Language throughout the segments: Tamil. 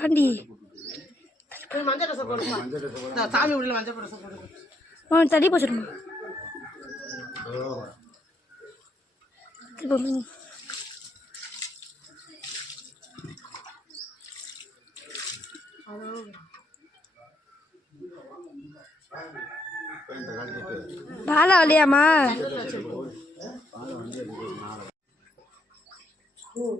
தாண்டி. அவன் தள்ளி போச்சிருமா பாலா இல்லையாம்மா Oh,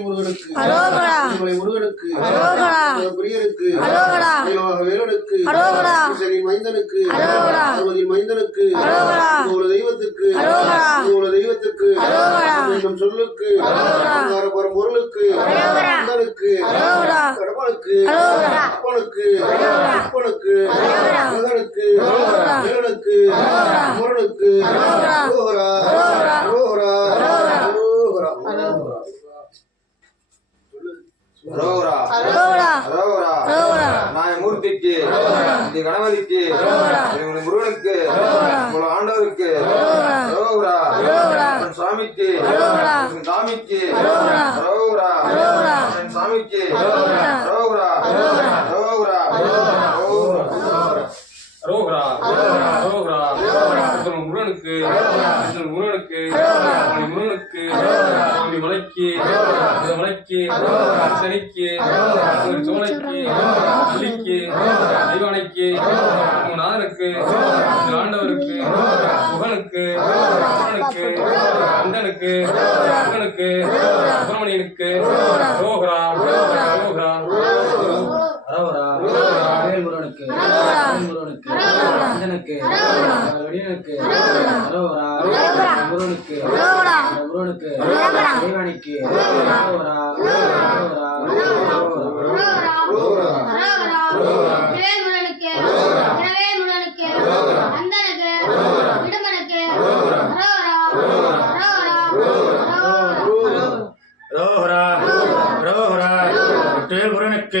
முருகனுக்கு முருகனுக்கு பிரியருக்கு வேலனுக்கு மைந்தனுக்கு மைந்தனுக்கு தெய்வத்துக்கு தெய்வத்துக்கு சொல்லுக்கு பரம் பொருளுக்கு மந்தனுக்கு கடவுளுக்கு அப்பனுக்கு அப்பனுக்கு மகனுக்கு வேலனுக்கு முரனுக்கு இந்த கணபதிக்கு எங்களுடைய முருகனுக்கு உங்கள் ஆண்டவருக்கு ரோகரா சாமிக்கு சாமிக்கு ரோகரா சாமிக்கு ரோகரா ரோகரா ரோகரா ரோகரா முருகனுக்கு முருகனுக்கு முருகனுக்கு தம்பி மலைக்கு மலைக்கு சனிக்கு சோலைக்கு புலிக்கு அறிவானைக்கு நாருக்கு ஆண்டவருக்கு புகனுக்கு புகனுக்கு அந்தனுக்கு புகனுக்கு சுப்பிரமணியனுக்கு ரோகரா முருகனுக்கு முருகனுக்கு இறைவனுக்கு முருகனுக்கு. வெற்றிவேல் முருகனுக்கு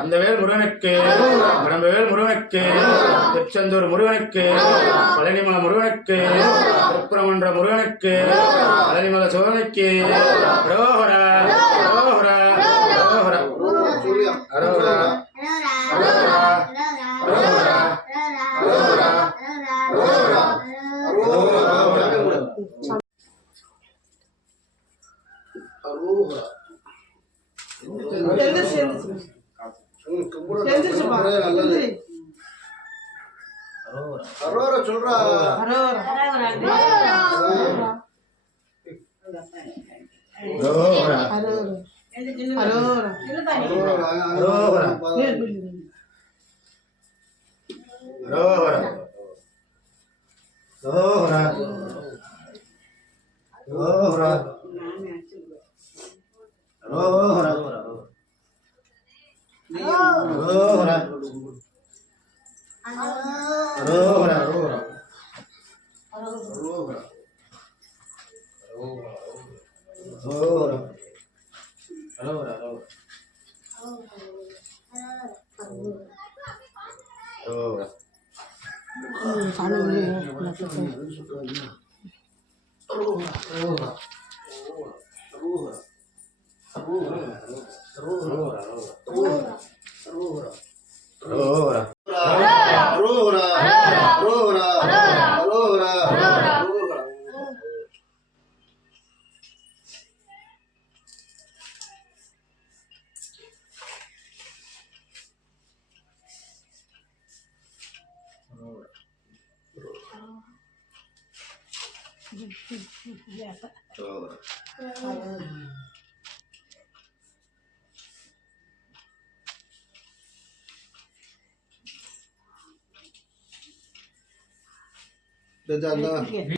அந்த வேல் முருகனுக்கு கடம்பவேல் முருகனுக்கு திருச்செந்தூர் முருகனுக்கு பழனிமலை முருகனுக்கு திருப்புரமன்ற முருகனுக்கு பழனிமலை சிவனுக்கு ரோஹரா ரோஹரா ரோஹரா அரோஹரா எந்திரிச்சு எந்திரிச்சு எந்திரிச்சு எந்திரி அரோரா சொல்றா அரோரா அரோரா அரோரா அரோரா ரோஹரா ரோஹரா ரோஹரா ரோஹரா ரோஹரா ரோஹரா சாமி உள்ள ரோஹரா அரோகரா இந்த